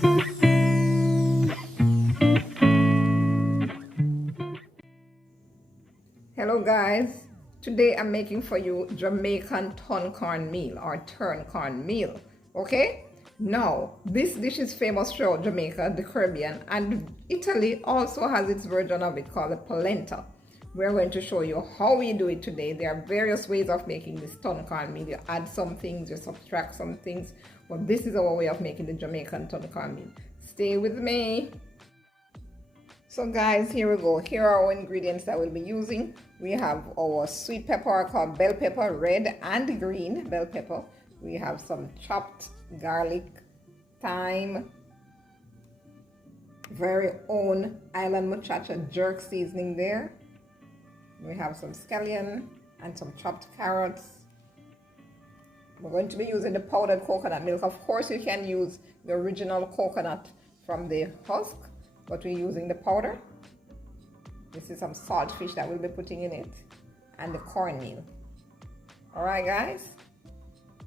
Hello guys, today I'm making for you Jamaican Tun Cornmeal or Tun Cornmeal. Okay, now this dish is famous throughout Jamaica, the Caribbean, and Italy also has its version of it called the polenta. We're going to show you how we do it today. There are various ways of making this Tun Cornmeal. You add some things, you subtract some things, but this is our way of making the Jamaican Tun Cornmeal. Stay with me. So guys, here we go. Here are our ingredients that we'll be using. We have our sweet pepper called bell pepper, red and green bell pepper. We have some chopped garlic, thyme, very own Island Muchacha Jerk seasoning there. We have some scallion and some chopped carrots. We're going to be using the powdered coconut milk. Of course, you can use the original coconut from the husk, but we're using the powder. This is some saltfish that we'll be putting in it, and the cornmeal. All right, guys,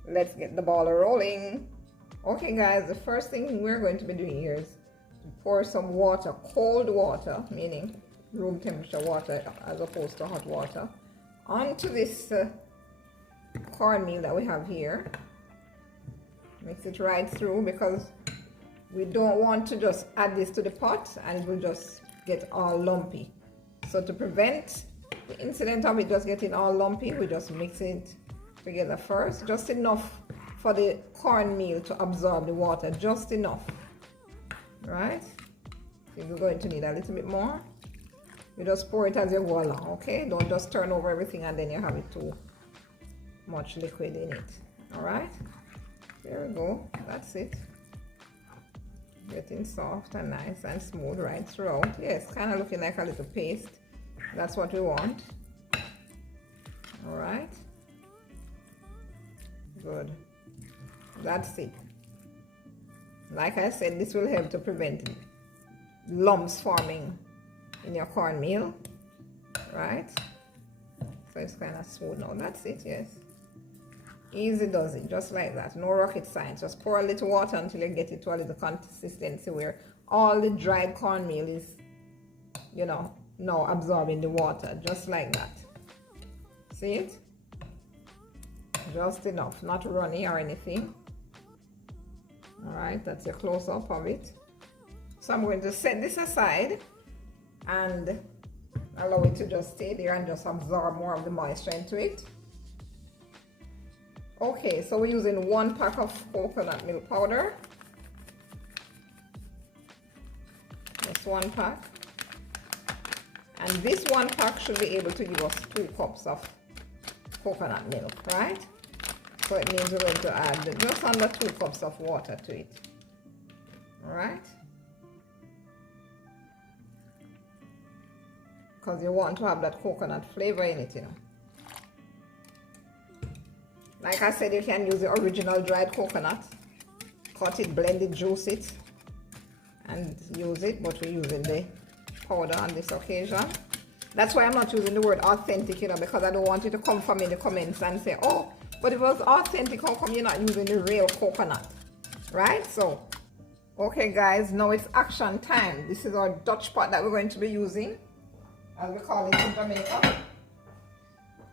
let's get the ball rolling. Okay, guys, the first thing we're going to be doing here is to pour some water, cold water, meaning room temperature water as opposed to hot water, onto this cornmeal that we have here. Mix it right through because we don't want to just add this to the pot and it will just get all lumpy. So to prevent the incident of it just getting all lumpy, we just mix it together first, just enough for the cornmeal to absorb the water, just enough, right? So you're going to need a little bit more. You just pour it as you go along, okay? Don't just turn over everything and then you have it too much liquid in it. All right, there we go, that's it. Getting soft and nice and smooth right throughout. Yes, kind of looking like a little paste. That's what we want. All right, good, that's it. Like I said, this will help to prevent lumps forming in your cornmeal, right? So it's kind of smooth now. That's it. Yes, easy does it, just like that. No rocket science. Just pour a little water until you get it to a little consistency where all the dried cornmeal is, you know, now absorbing the water, just like that. See it? Just enough, not runny or anything. All right, that's a close-up of it. So I'm going to set this aside and allow it to just stay there and just absorb more of the moisture into it. Okay, so we're using 1 pack of coconut milk powder. Just 1 pack. And this 1 pack should be able to give us 2 cups of coconut milk, right? So it means we're going to add just under 2 cups of water to it. All right? Because you want to have that coconut flavor in it, you know. Like I said, you can use the original dried coconut. Cut it, blend it, juice it, and use it, but we're using the powder on this occasion. That's why I'm not using the word authentic, you know, because I don't want you to come from in the comments and say, oh, but if it was authentic, how come you're not using the real coconut, right? So, okay guys, now it's action time. This is our Dutch pot that we're going to be using, as we call it in Jamaica.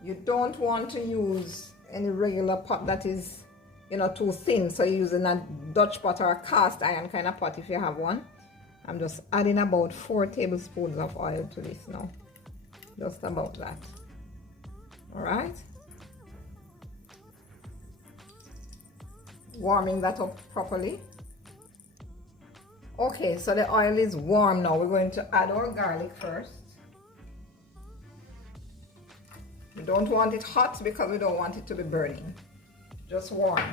You don't want to use any regular pot that is, you know, too thin, so you're using a Dutch pot or a cast iron kind of pot if you have one. I'm just adding about 4 tablespoons of oil to this now, just about that. All right, warming that up properly. Okay, so the oil is warm now. We're going to add our garlic first. We don't want it hot because we don't want it to be burning. Just warm.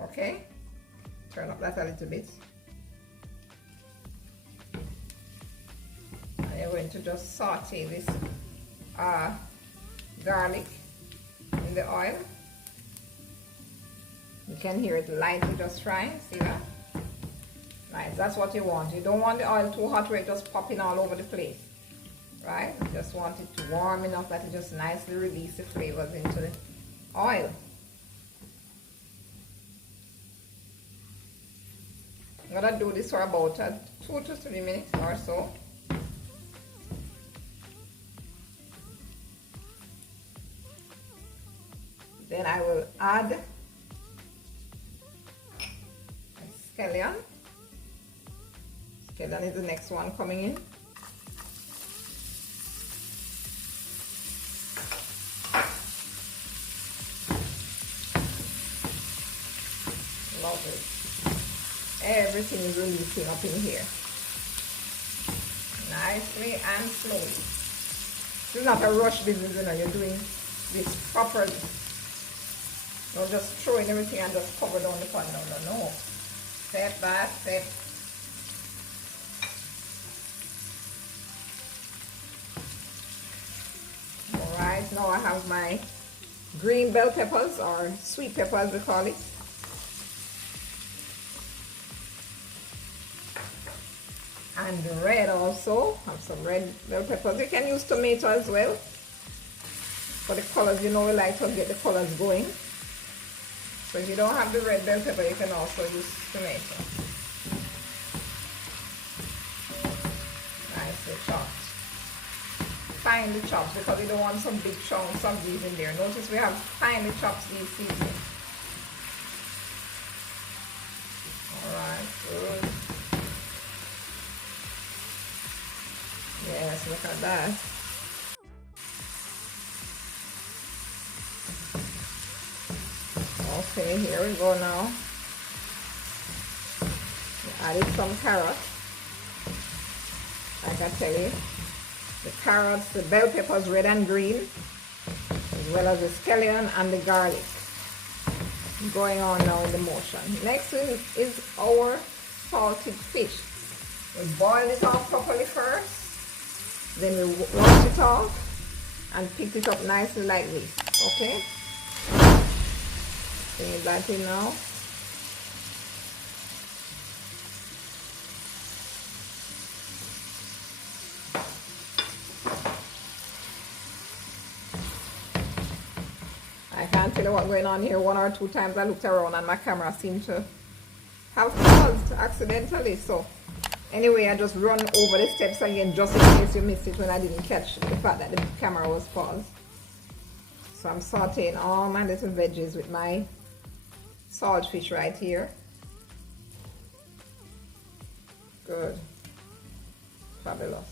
Okay, turn up that a little bit. And you're going to just saute this garlic in the oil. You can hear it lightly just frying. See that? Nice, that's what you want. You don't want the oil too hot where it's just popping all over the place. Right? You just want it to warm enough that it just nicely release the flavors into the oil. I'm gonna do this for about 2 to 3 minutes or so. Then I will add eskellion. Eskellion is the next one coming in. Love it. Everything is releasing up in here. Nicely and slowly. This is not a rush business, you know, you're doing this properly. Don't just throw in everything and just cover down the pot. No, no, no. Step by step. Alright, now I have my green bell peppers, or sweet peppers we call it. And red also. Have some red bell peppers. You can use tomato as well. For the colors, you know, we like to get the colors going. So if you don't have the red bell pepper, you can also use tomato. Nicely chopped. Finely chopped, because we don't want some big chunks of these in there. Notice we have finely chopped these seasonings. Alright, good. Yes, look at that. Okay, here we go now. We added some carrots. Like I tell you, the carrots, the bell peppers, red and green, as well as the scallion and the garlic. Going on now in the motion. Next is our salted fish. We boil it off properly first. Then we wash it off and pick it up nicely like this. Okay? Bring that in now. I can't tell you what's going on here. 1 or 2 times I looked around and my camera seemed to have paused accidentally. So anyway, I just run over the steps again just in case you missed it when I didn't catch the fact that the camera was paused. So I'm sauteing all my little veggies with my salt fish right here. Good. Fabulous.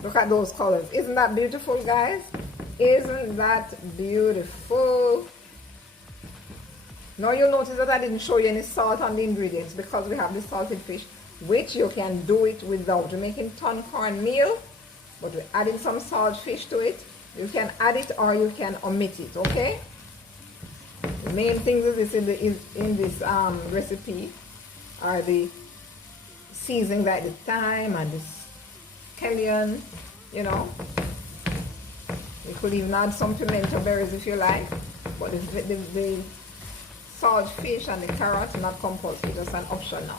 Look at those colors. Isn't that beautiful, guys? Isn't that beautiful? Now you'll notice that I didn't show you any salt on the ingredients because we have the salted fish, which you can do it without. We're making tun cornmeal, but we're adding some salt fish to it. You can add it or you can omit it, okay? The main things is in this recipe are the seasoning like the thyme and the eskellion, you know. You could even add some pimento berries if you like, but the salt fish and the carrots not compulsory, just an option now.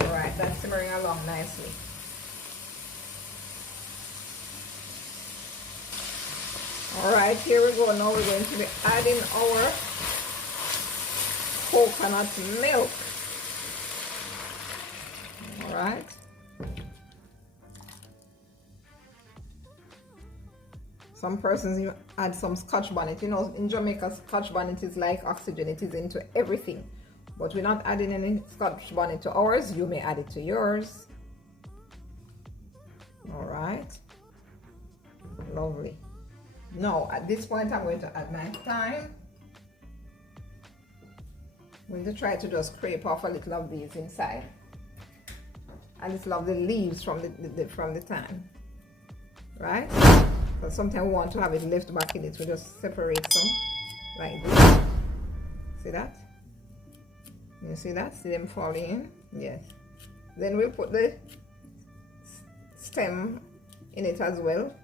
Alright, that's simmering along nicely. Alright, here we go. Now we're going to be adding our coconut milk. Alright. Some persons even add some scotch bonnet. You know, in Jamaica, scotch bonnet is like oxygen. It is into everything. But we're not adding any scotch bonnet to ours. You may add it to yours. Alright. Lovely. Now, at this point, I'm going to add my thyme. I'm going to try to just scrape off a little of these inside. A little of the leaves from the thyme. Right? But sometimes we want to have it left back in it. We just separate some like this. See that? You see that? See them falling in? Yes. Then we put the stem in it as well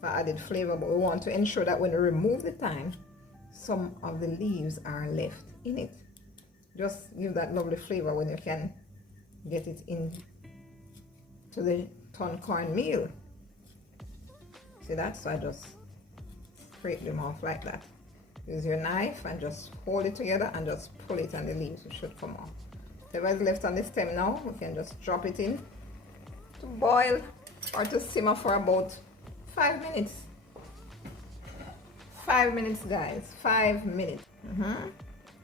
for added flavor, but we want to ensure that when we remove the thyme, some of the leaves are left in it. Just give that lovely flavor when you can get it in to the tun cornmeal. See that? So I just scrape them off like that. Use your knife and just hold it together and just pull it, and the leaves should come off. Whatever is left on the stem now, we can just drop it in to boil or to simmer for about 5 minutes. 5 minutes, guys. 5 minutes.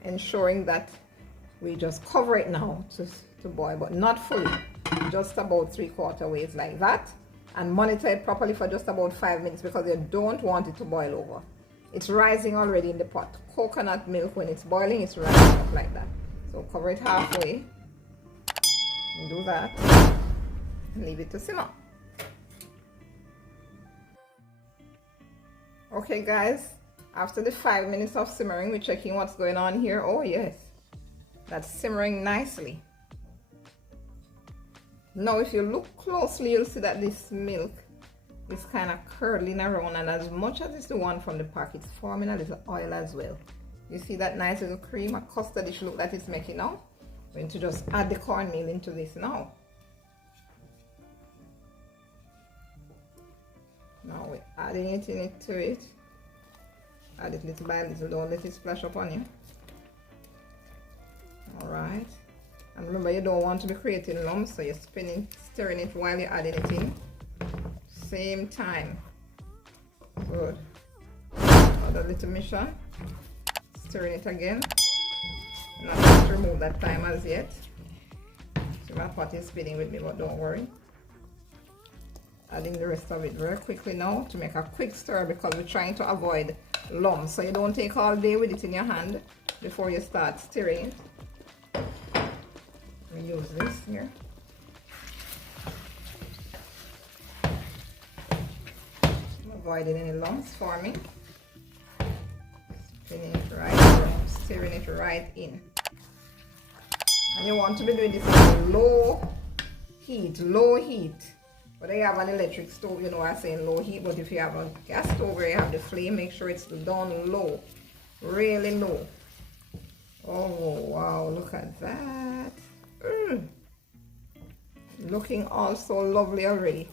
Ensuring that we just cover it now to boil, but not fully, just about 3/4 ways like that, and monitor it properly for just about 5 minutes, because you don't want it to boil over. It's rising already in the pot. Coconut milk, when it's boiling, it's rising up like that. So cover it halfway and do that and leave it to simmer. Okay guys, after the 5 minutes of simmering, we're checking what's going on here. Oh yes, that's simmering nicely. Now if you look closely, you'll see that this milk is kind of curling around, and as much as it's the one from the pack, it's forming a little oil as well. You see that nice little cream, a custardish look that it's making now? I'm going to just add the cornmeal into this now. Now we're adding it into it. Add it little by little, don't let it splash up on you. Alright. And remember, you don't want to be creating lumps, so you're stirring it while you're adding it in. Same time. Good. Another little mission. Stirring it again. Not going to remove that thyme as yet. So my pot is spinning with me, but don't worry. Adding the rest of it very quickly now to make a quick stir, because we're trying to avoid lumps. So you don't take all day with it in your hand before you start stirring it. We use this here. Avoiding any lumps forming. Spinning it right around, stirring it right in. And you want to be doing this on low heat, Whether you have an electric stove, you know I'm saying low heat, but if you have a gas stove where you have the flame, make sure it's down low, really low. Oh wow, look at that. Looking also lovely already.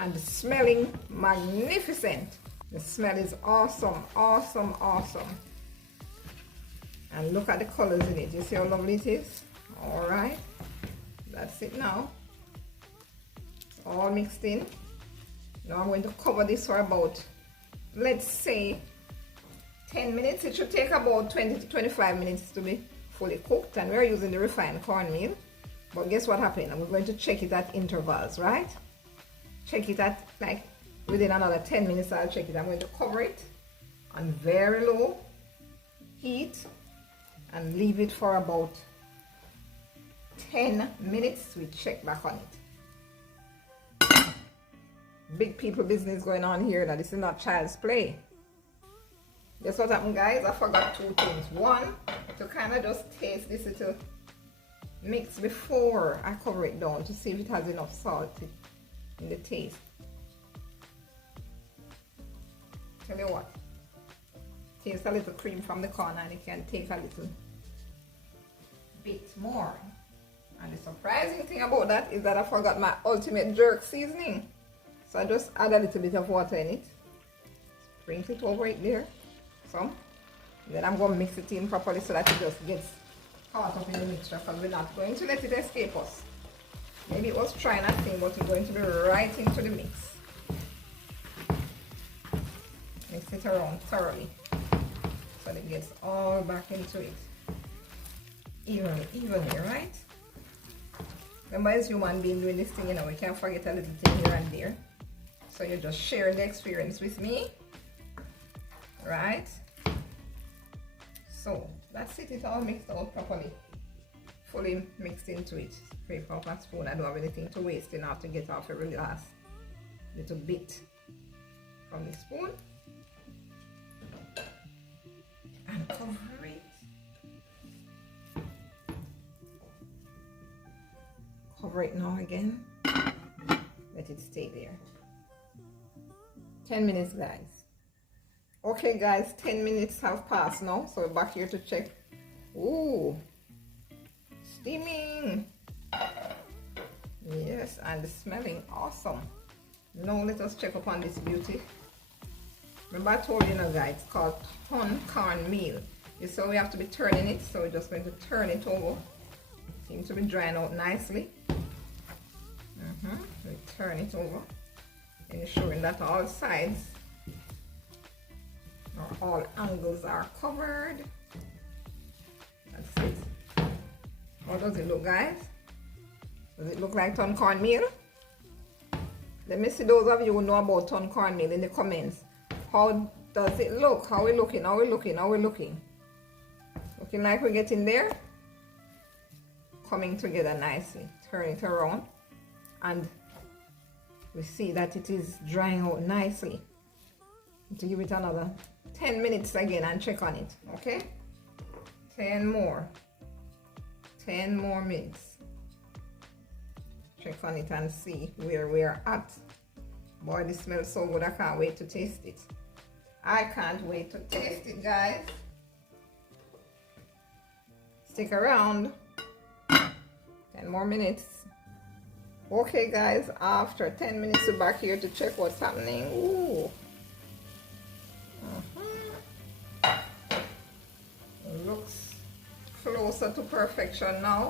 And smelling magnificent. The smell is awesome, awesome, awesome. And look at the colors in it. You see how lovely it is? Alright. That's it now. It's all mixed in. Now I'm going to cover this for about, let's say, 10 minutes. It should take about 20 to 25 minutes to be fully cooked. And we're using the refined cornmeal. But guess what happened? I'm going to check it at intervals, right? Check it at like within another 10 minutes. I'll check it. I'm going to cover it on very low heat and leave it for about 10 minutes. We check back on it. Big people business going on here. Now this is not child's play. Guess what happened, guys? I forgot 2 things. One, to kind of just taste this little mix before I cover it down to see if it has enough salt in the taste. Tell you what, taste a little cream from the corn, and it can take a little bit more. And the surprising thing about that is that I forgot my ultimate jerk seasoning, so I just add a little bit of water in it, sprinkle it over it there, some. Then I'm going to mix it in properly so that it just gets caught up in the mixture, because we're not going to let it escape us. Maybe it was trying a thing, but it's going to be right into the mix. Mix it around thoroughly so that it gets all back into it. Evenly, right? Remember, as human beings doing this thing, you know, we can't forget a little thing here and there. So you just share the experience with me. Right? So that's it, it's all mixed out properly. Fully mixed into it. Scrape off my spoon. I don't have anything to waste enough to get off every last little bit from the spoon. And cover it. Cover it now again. Let it stay there. 10 minutes, guys. Okay, guys, 10 minutes have passed now, so we're back here to check. Ooh, steaming. Yes, and smelling awesome. Now let us check upon this beauty. Remember I told you, guys, it's called Tun Cornmeal. You saw we have to be turning it, so we're just going to turn it over. Seems to be drying out nicely. We turn it over, ensuring that all sides or all angles are covered. That's it. How does it look, guys? Does it look like Tun cornmeal? Let me see those of you who know about Tun cornmeal in the comments. How does it look? How we looking? How we looking? How we looking? Looking like we're getting there? Coming together nicely. Turn it around and we see that it is drying out nicely. To give it another 10 minutes again and check on it. Okay? 10 more minutes. Check on it and see where we are at. Boy, this smells so good. I can't wait to taste it. I can't wait to taste it, guys. Stick around. 10 more minutes. Okay, guys, after 10 minutes we're back here to check what's happening. Ooh. It looks closer to perfection now.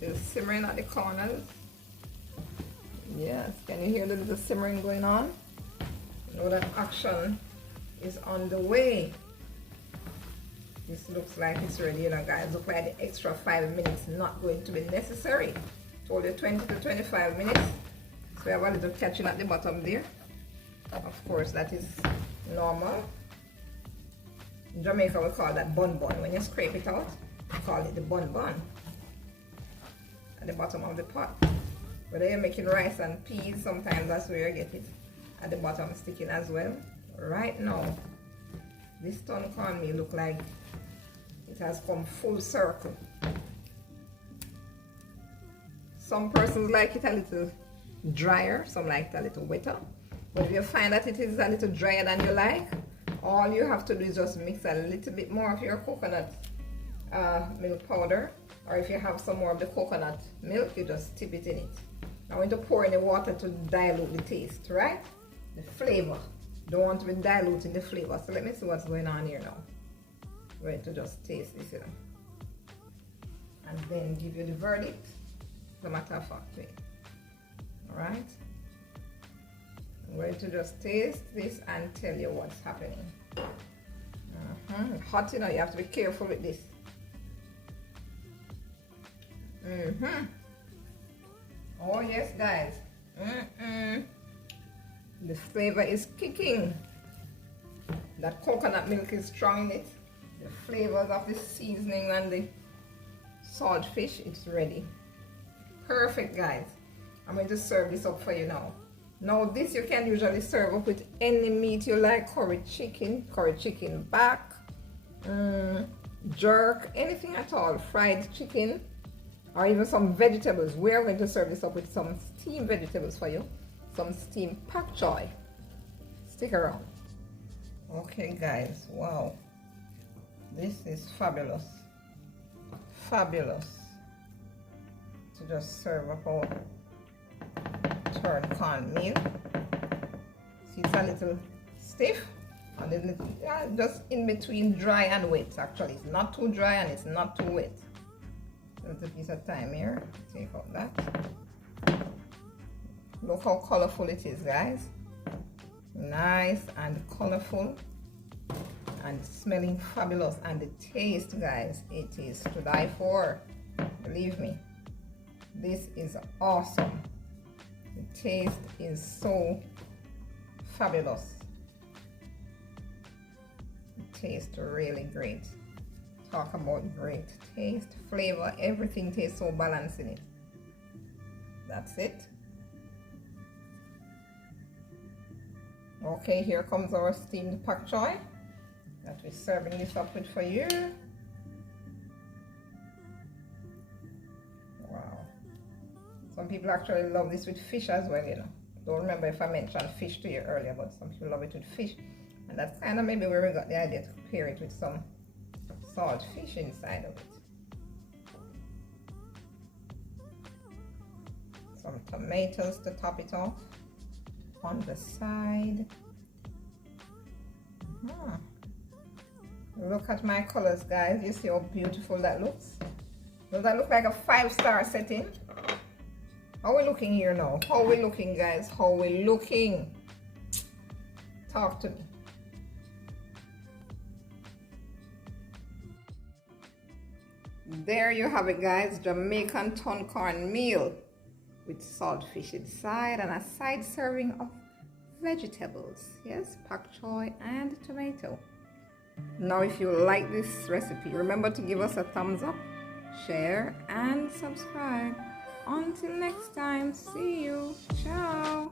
It's simmering at the corners. Yes, can you hear the little simmering going on? You know that action is on the way. This looks like it's ready, guys. Look like the extra 5 minutes not going to be necessary. Told you 20 to 25 minutes. So we have a little catching at the bottom there. Of course, that is normal. In Jamaica, we call that bun bun. When you scrape it out, we call it the bun bun. At the bottom of the pot. Whether you're making rice and peas, sometimes that's where you get it. At the bottom sticking as well. Right now, this Tun cornmeal look like it has come full circle. Some persons like it a little drier, some like it a little wetter. But if you find that it is a little drier than you like, all you have to do is just mix a little bit more of your coconut milk powder. Or if you have some more of the coconut milk, you just tip it in it. I'm going to pour in the water to dilute the taste, right? The flavor. Don't want to be diluting the flavor. So let me see what's going on here now. I'm going to just taste this, and then give you the verdict. No matter of fact, alright? I'm going to just taste this and tell you what's happening. Hot, you have to be careful with this. Oh yes, guys. The flavor is kicking. That coconut milk is strong in it. The flavors of the seasoning and the salt fish, it's ready. Perfect, guys. I'm going to serve this up for you now. Now this you can usually serve up with any meat you like. Curry chicken back, jerk, anything at all. Fried chicken, or even some vegetables. We are going to serve this up with some steamed vegetables for you. Some steamed pak choy. Stick around. Okay, guys. Wow. This is fabulous. Fabulous. To just serve up our Tun cornmeal. See, it's a little stiff and a little, just in between dry and wet. Actually, it's not too dry and it's not too wet. A little piece of thyme here. Take out that. Look how colorful it is, guys. Nice and colorful and smelling fabulous, and the taste, guys, it is to die for. Believe me, this is awesome. The taste is so fabulous. It tastes really great. Talk about great taste, flavor, everything tastes so balanced in it. That's it. Okay, here comes our steamed pak choy that we're serving this up with for you. Wow. Some people actually love this with fish as well, Don't remember if I mentioned fish to you earlier, but some people love it with fish. And that's kind of maybe where we got the idea to pair it with some salt fish inside of it. Some tomatoes to top it off. on the side. Look at my colors, guys. You see how beautiful that looks? Does that look like a 5-star setting? How are we looking here now? How are we looking, guys? How are we looking? Talk to me. There you have it, guys. Jamaican tun cornmeal with saltfish inside and a side serving of vegetables. Yes, pak choy and tomato. Now, if you like this recipe, remember to give us a thumbs up, share, and subscribe. Until next time, see you. Ciao.